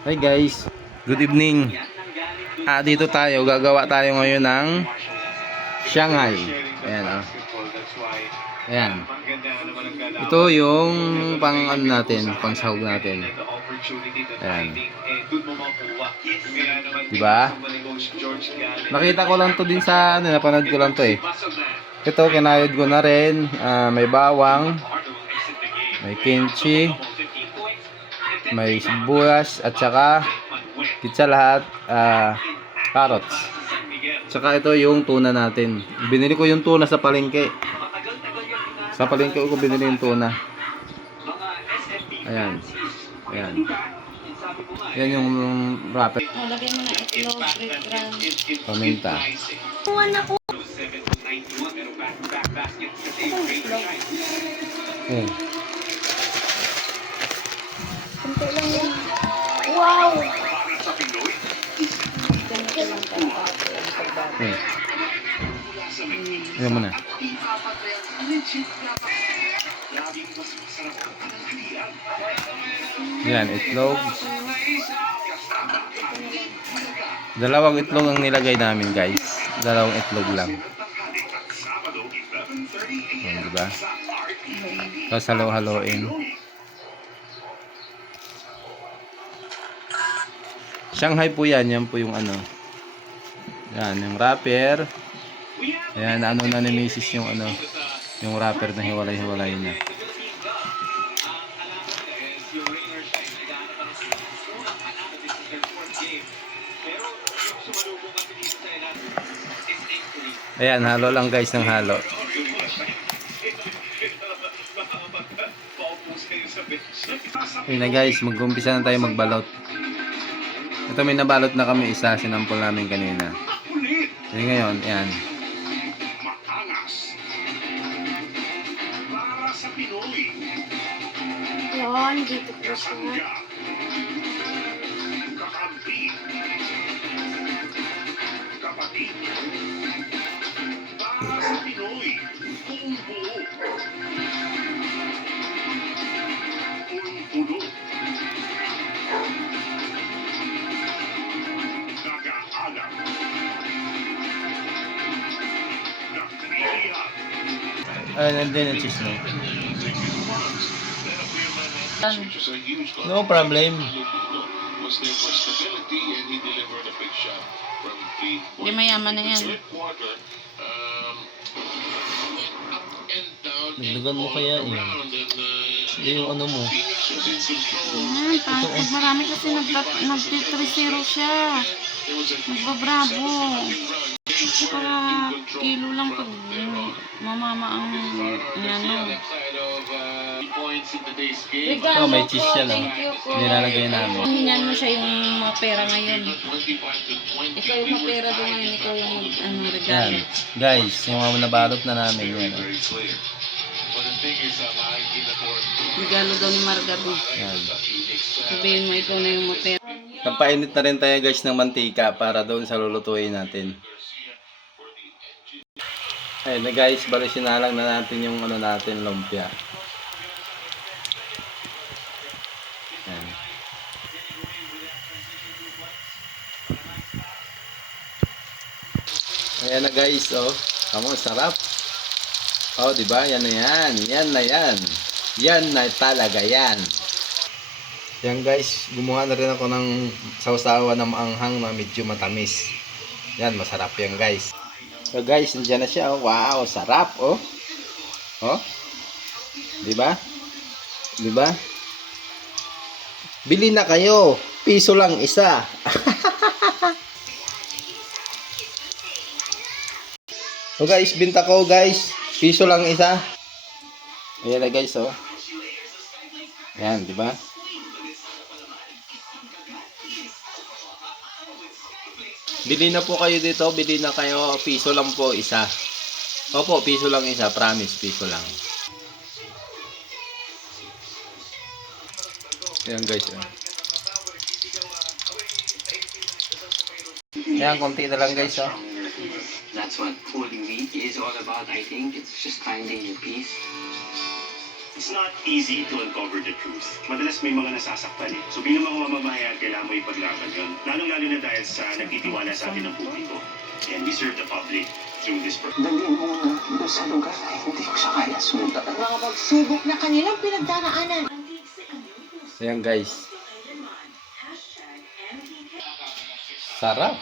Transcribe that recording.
Hi guys, good evening. Dito tayo, gagawa tayo ngayon ng Shanghai. Ayan oh. Ayan. Ito yung pang ano natin, pang sahog natin. Ayan. Diba? Nakita ko lang to din sa ano, napanood ko lang to eh. Ito kinayod ko na rin. May bawang, may kimchi, may sibuyas at saka kitsa lahat carrots. Tsaka ito yung tuna natin. Binili ko yung tuna sa palengke. Sa palengke ko binili yung tuna. Ayan. Ayan. Yan yung wrapper. Lagyan mo na itlog, breadcrumbs. Paminta. Hmm. Kunti lang yan. Wow! Ganito lang tayo. Hmm. Ayan mo na. Yan, itlog. Dalawang itlog ang nilagay namin guys. Dalawang itlog lang. Yan, diba? Tapos halo-haloin. Shanghai po yan. Yan po yung ano. Yan, yung wrapper. Ayan, ano na ni Mrs. yung ano. Yung wrapper na hiwalay-hiwalay na. Ayan, halo lang guys ng halo. Ayan na guys, mag-umpisa na tayo magbalot. Ito may nabalot na kami isa, sinampol namin kanina. Ayan ngayon, ayan. Yan, dito po siya. Nandun yung cheese mo. No problem. Hindi mayaman na yan. Nagdagan mo kaya yan. Hindi yung ano mo. Pag marami kasi nagtitricero siya. Nagbabravo. Para kilo lang pag mamama ang ano. Oh, may cheese siya no. Nilalagay namin. Hingan mo siya yung mga pera ngayon. Ikaw yung mga pera doon ngayon. Ikaw yung ano, regalo. Yan. Guys, yung mga nabalot na namin yan. Regalo daw ni Margabi. Yan. Sabihin mo ikaw na yung mga pera. Nagpainit na rin tayo guys ng mantika para doon sa lulutuin natin. Ayun na guys, balisinalang na natin yung ano natin, lumpia. Ayan. Ayan na guys, oh. Tama, sarap. Oh, di ba? Yan na yan. Yan na yan. Yan na talaga yan. Yan guys, gumawa na rin ako ng sausawa ng maanghang na medyo matamis. Yan, masarap yan guys. So guys, nandiyan na siya. Oh. Wow, sarap oh. Oh. 'Di ba? 'Di ba? Bili na kayo. Piso lang isa. So guys, binta ko guys. Piso lang isa. Ayan na guys oh. Ayan, 'di ba? Bili na po kayo dito, bili na kayo, piso lang po isa. Opo, piso lang isa, promise, piso lang. Ayan guys. Ayan, konti na lang guys. Oh. That's what pulling meat is all about, I think. It's just finding your peace. It's not easy to uncover the truth. Madalas may mga nasasaktan eh. So bilang mga mamamayan, kailangan mo ipaglaban yun. Lalong-lalo na dahil sa nagtitiwala sa atin ng publiko. And we serve the public through this program. Dalhin mo na doon sa lugar na hindi ko siya kaya sundan. Mga pagsubok na kanilang pinagdaraanan. Ayan guys. Sarap.